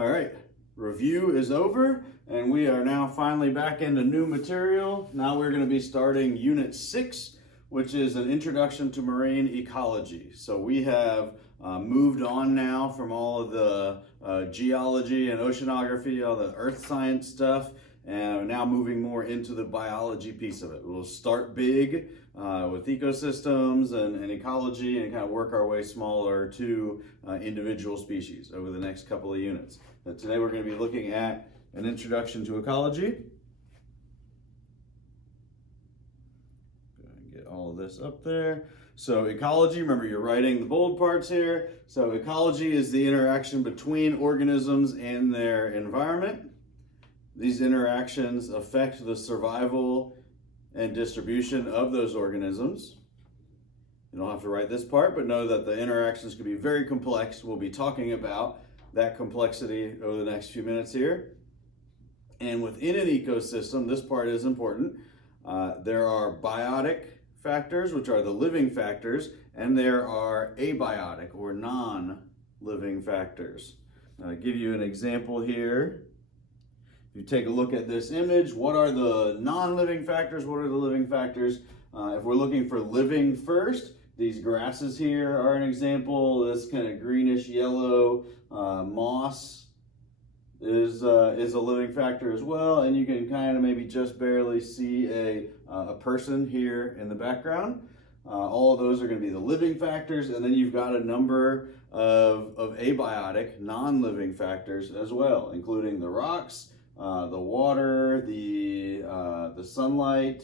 All right, review is over and we are now finally back into new material. Now we're going to be starting Unit 6, which is an introduction to marine ecology. So we have moved on now from all of the geology and oceanography, all the earth science stuff, and are now moving more into the biology piece of it. We'll start big with ecosystems and ecology and kind of work our way smaller to individual species over the next couple of units. But today we're going to be looking at an introduction to ecology. Get all of this up there. So ecology, remember you're writing the bold parts here. So ecology is the interaction between organisms and their environment. These interactions affect the survival and distribution of those organisms. You don't have to write this part, but know that the interactions can be very complex. We'll be talking about that complexity over the next few minutes here. And within an ecosystem, this part is important. There are biotic factors, which are the living factors, and there are abiotic or non-living factors. I'll give you an example here. If you take a look at this image, what are the non-living factors? What are the living factors? If we're looking for living first, these grasses here are an example. This kind of greenish yellow moss is a living factor as well, and you can kind of maybe just barely see a person here in the background. All of those are going to be the living factors, and then you've got a number of abiotic, non-living factors as well, including the rocks, the water, the sunlight,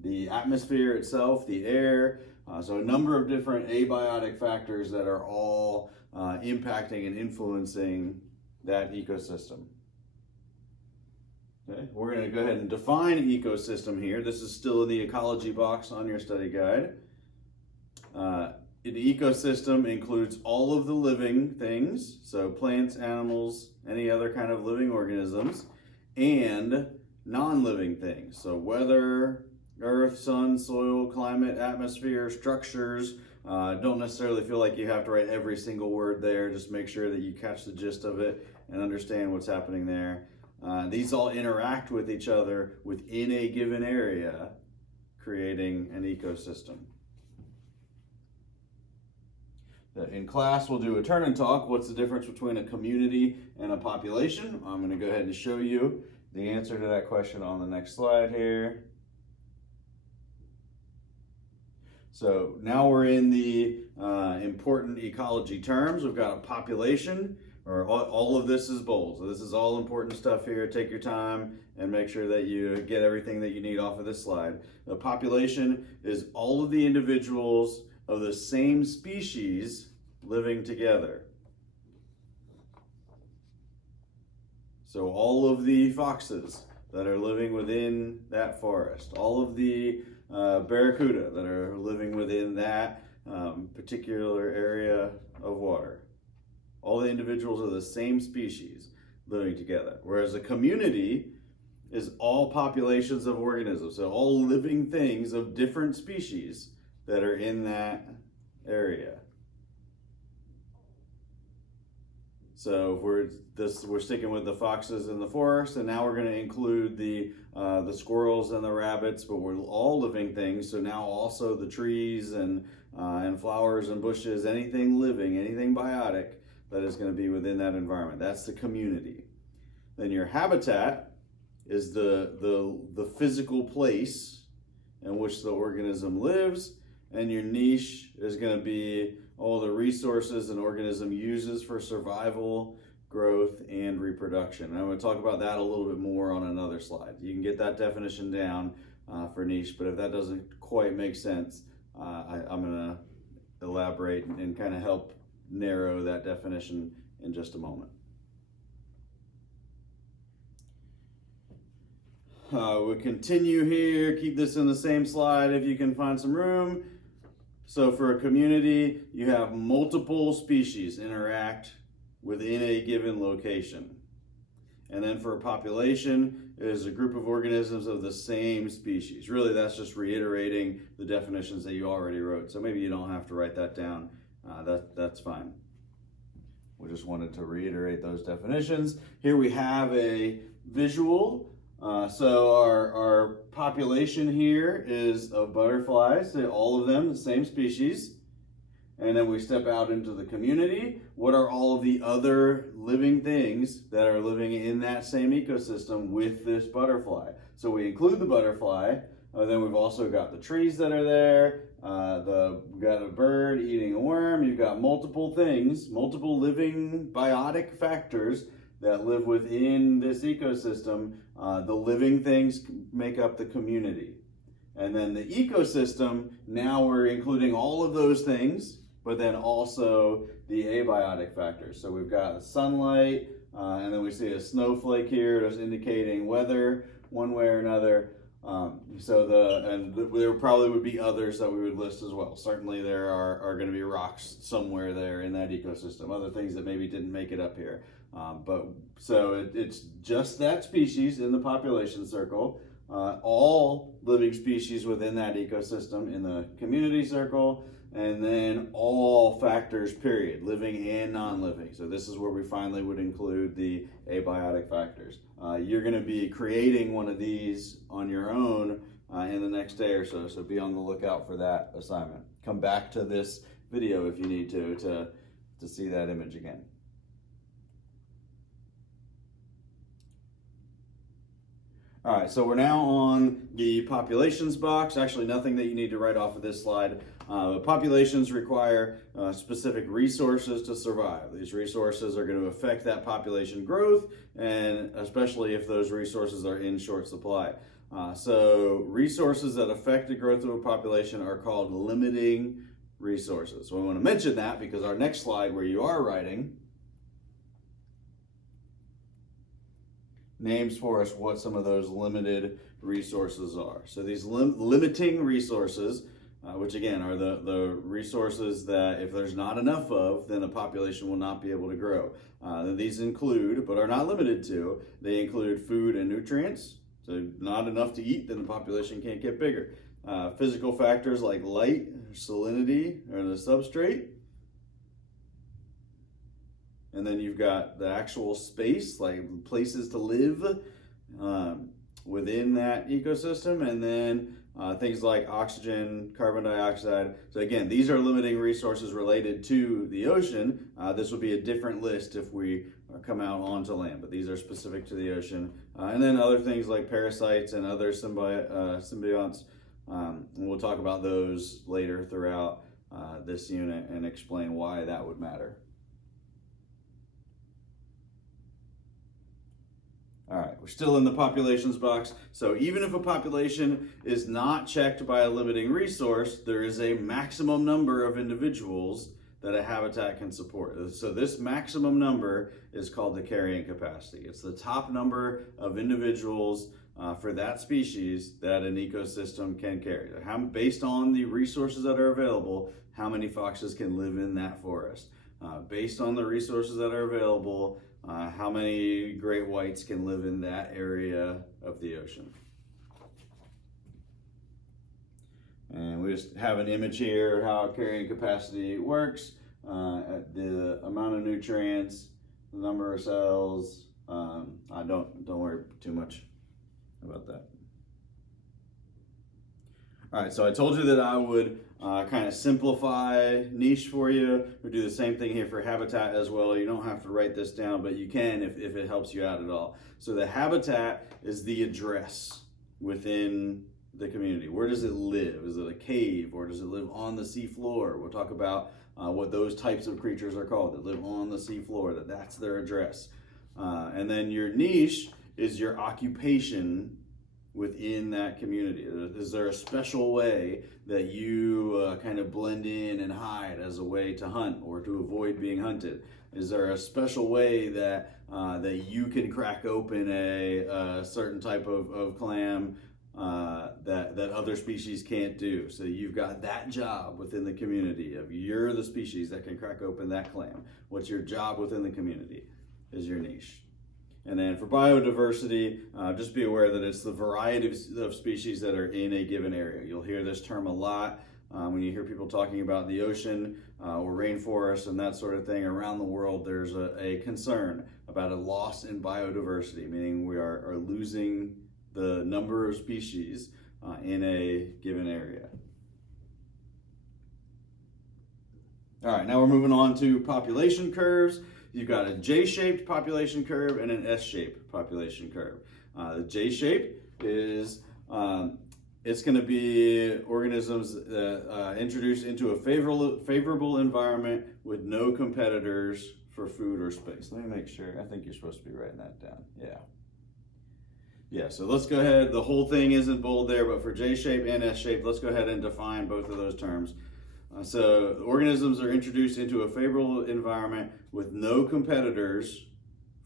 the atmosphere itself, the air. So a number of different abiotic factors that are all impacting and influencing that ecosystem. Okay, we're going to go ahead and define ecosystem here. This is still in the ecology box on your study guide. An ecosystem includes all of the living things, so plants, animals, any other kind of living organisms, and non-living things, so weather, earth, sun, soil, climate, atmosphere, structures. Don't necessarily feel like you have to write every single word there. Just make sure that you catch the gist of it and understand what's happening there. These all interact with each other within a given area, creating an ecosystem. In class, we'll do a turn and talk. What's the difference between a community and a population? I'm going to go ahead and show you the answer to that question on the next slide here. So now we're in the important ecology terms. We've got a population, or all of this is bold. So this is all important stuff here. Take your time and make sure that you get everything that you need off of this slide. The population is all of the individuals of the same species living together. So all of the foxes that are living within that forest, all of the barracuda that are living within that particular area of water. All the individuals of the same species living together. Whereas a community is all populations of organisms, so all living things of different species that are in that area. So if we're sticking with the foxes in the forest, and now we're going to include the squirrels and the rabbits, but we're all living things. So now also the trees and flowers and bushes, anything living, anything biotic that is going to be within that environment. That's the community. Then your habitat is the physical place in which the organism lives, and your niche is going to be all the resources an organism uses for survival, growth, and reproduction. And I'm going to talk about that a little bit more on another slide. You can get that definition down for niche, but if that doesn't quite make sense, I'm going to elaborate and kind of help narrow that definition in just a moment. We'll continue here, keep this in the same slide if you can find some room. So for a community, you have multiple species interact within a given location. And then for a population, it is a group of organisms of the same species. Really, that's just reiterating the definitions that you already wrote. So maybe you don't have to write that down. That's fine. We just wanted to reiterate those definitions. Here we have a visual. So our population here is of butterflies, so all of them, the same species. And then we step out into the community. What are all of the other living things that are living in that same ecosystem with this butterfly? So we include the butterfly. Then we've also got the trees that are there. We've got a bird eating a worm. You've got multiple things, multiple living biotic factors that live within this ecosystem. The living things make up the community. And then the ecosystem, now we're including all of those things, but then also the abiotic factors. So we've got sunlight, and then we see a snowflake here that's indicating weather one way or another. There probably would be others that we would list as well. Certainly there are going to be rocks somewhere there in that ecosystem, other things that maybe didn't make it up here. It's just that species in the population circle, all living species within that ecosystem in the community circle, and then all factors, period, living and non-living. So this is where we finally would include the abiotic factors. You're going to be creating one of these on your own in the next day or so, so be on the lookout for that assignment. Come back to this video if you need to see that image again. All right, so we're now on the populations box. Actually, nothing that you need to write off of this slide. Populations require specific resources to survive. These resources are going to affect that population growth, and especially if those resources are in short supply. So resources that affect the growth of a population are called limiting resources. So I want to mention that because our next slide, where you are writing, names for us what some of those limited resources are. So these limiting resources, which again are the resources that if there's not enough of, then the population will not be able to grow. These include, but are not limited to, they include food and nutrients. So not enough to eat, then the population can't get bigger. Physical factors like light, salinity, or the substrate. And then you've got the actual space, like places to live within that ecosystem. And then things like oxygen, carbon dioxide. So again, these are limiting resources related to the ocean. This would be a different list if we come out onto land, but these are specific to the ocean. And then other things like parasites and other symbionts. And we'll talk about those later throughout this unit and explain why that would matter. All right, we're still in the populations box. So even if a population is not checked by a limiting resource, there is a maximum number of individuals that a habitat can support. So this maximum number is called the carrying capacity. It's the top number of individuals for that species that an ecosystem can carry. Based on the resources that are available, how many foxes can live in that forest. Based on the resources that are available, how many great whites can live in that area of the ocean. And we just have an image here of how carrying capacity works, the amount of nutrients, the number of cells. Don't worry too much about that. All right, so I told you that I would kind of simplify niche for you. We do the same thing here for habitat as well. You don't have to write this down, but you can if it helps you out at all. So the habitat is the address within the community. Where does it live? Is it a cave, or does it live on the seafloor? We'll talk about what those types of creatures are called that live on the seafloor, that's their address. And then your niche is your occupation within that community. Is there a special way that you kind of blend in and hide as a way to hunt or to avoid being hunted? Is there a special way that you can crack open a certain type of clam that other species can't do? So you've got that job within the community of you're the species that can crack open that clam. What's your job within the community is your niche. And then for biodiversity, just be aware that it's the variety of species that are in a given area. You'll hear this term a lot. When you hear people talking about the ocean or rainforests and that sort of thing around the world, there's a concern about a loss in biodiversity, meaning we are losing the number of species in a given area. All right, now we're moving on to population curves. You've got a J-shaped population curve and an S-shaped population curve. The J-shape is it's going to be organisms that introduced into a favorable environment with no competitors for food or space. Let me make sure. I think you're supposed to be writing that down. Yeah, so let's go ahead. The whole thing isn't bold there, but for J-shape and S-shape, let's go ahead and define both of those terms. So organisms are introduced into a favorable environment with no competitors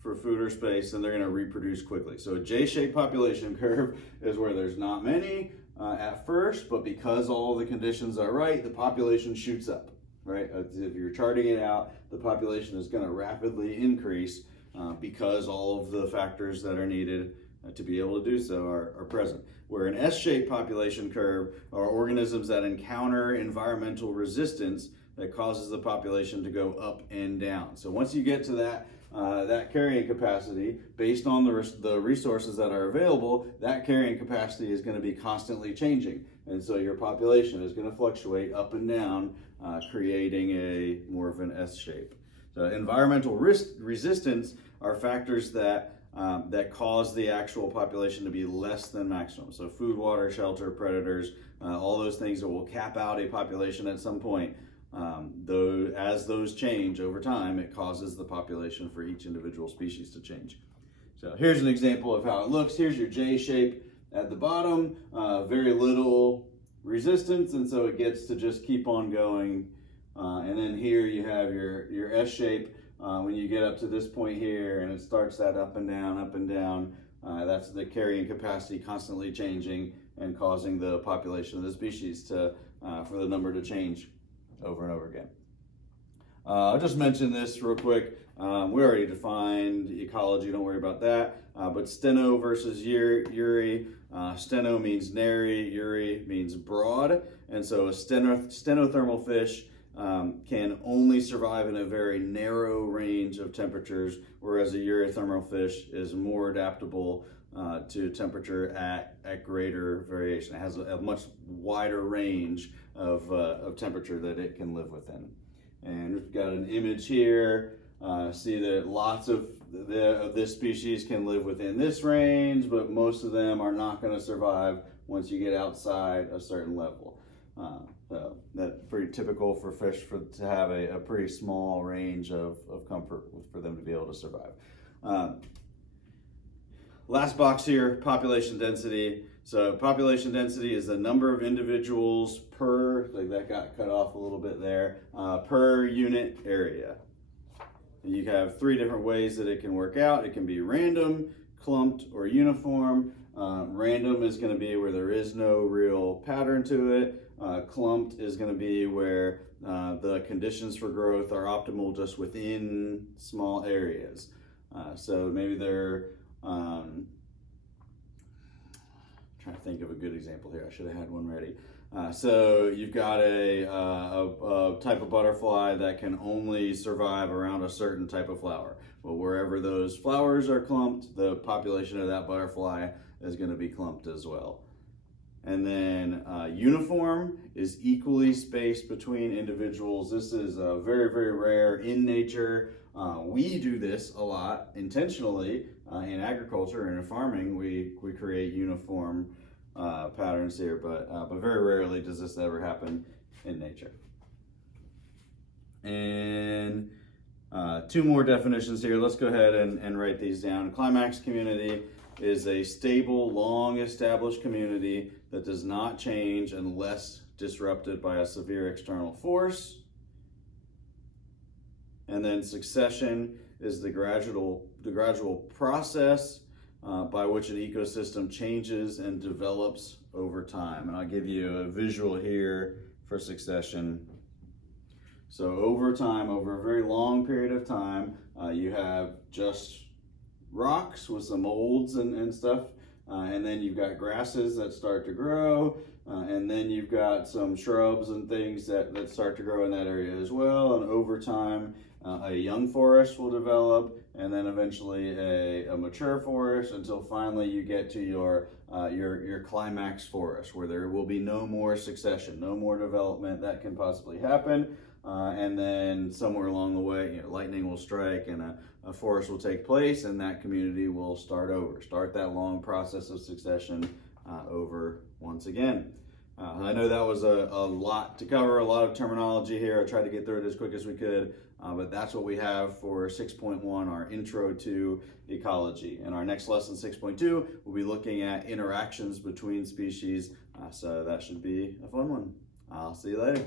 for food or space, and they're going to reproduce quickly. So a J-shaped population curve is where there's not many at first, but because all the conditions are right, the population shoots up, right? If you're charting it out, the population is going to rapidly increase because all of the factors that are needed to be able to do so are present. Where an S-shaped population curve are organisms that encounter environmental resistance that causes the population to go up and down. So once you get to that carrying capacity, based on the resources that are available, that carrying capacity is going to be constantly changing. And so your population is going to fluctuate up and down, creating more of an S shape. So environmental resistance are factors that cause the actual population to be less than maximum. So food, water, shelter, predators, all those things that will cap out a population at some point. Though as those change over time, it causes the population for each individual species to change. So here's an example of how it looks. Here's your J shape at the bottom, very little resistance, and so it gets to just keep on going. And then here you have your S shape. When you get up to this point here and it starts that up and down, that's the carrying capacity constantly changing and causing the population of the species for the number to change over and over again. I'll just mention this real quick. We already defined ecology, don't worry about that. But steno versus uri. Steno means nary, uri means broad. And so a stenothermal fish can only survive in a very narrow range of temperatures, whereas a euthermal fish is more adaptable to temperature at greater variation. It has a much wider range of temperature that it can live within. And we've got an image here. See that lots of this species can live within this range, but most of them are not going to survive once you get outside a certain level. So that's pretty typical for fish to have a pretty small range of comfort for them to be able to survive. Last box here, population density. So population density is the number of individuals per, like that got cut off a little bit there, per unit area. You have three different ways that it can work out. It can be random, clumped, or uniform. Random is going to be where there is no real pattern to it. Clumped is going to be where the conditions for growth are optimal just within small areas. So maybe they're, trying to think of a good example here. I should have had one ready. So you've got a type of butterfly that can only survive around a certain type of flower. Well, wherever those flowers are clumped, the population of that butterfly is going to be clumped as well. And then uniform is equally spaced between individuals. This is very, very rare in nature. We do this a lot intentionally in agriculture and in farming. We create uniform patterns here, but very rarely does this ever happen in nature. And two more definitions here. Let's go ahead and write these down. Climax community is a stable, long-established community that does not change unless disrupted by a severe external force. And then succession is the gradual process by which an ecosystem changes and develops over time. And I'll give you a visual here for succession. So over time, over a very long period of time, you have just rocks with some molds and stuff and then you've got grasses that start to grow, and then you've got some shrubs and things that start to grow in that area as well. And over time, a young forest will develop, and then eventually a mature forest, until finally you get to your climax forest, where there will be no more succession, no more development that can possibly happen. And then somewhere along the way, lightning will strike and a forest will take place, and that community will start that long process of succession over once again. I know that was a lot to cover, a lot of terminology here. I tried to get through it as quick as we could, but that's what we have for 6.1, our intro to ecology. In our next lesson, 6.2, we'll be looking at interactions between species, so that should be a fun one. I'll see you later.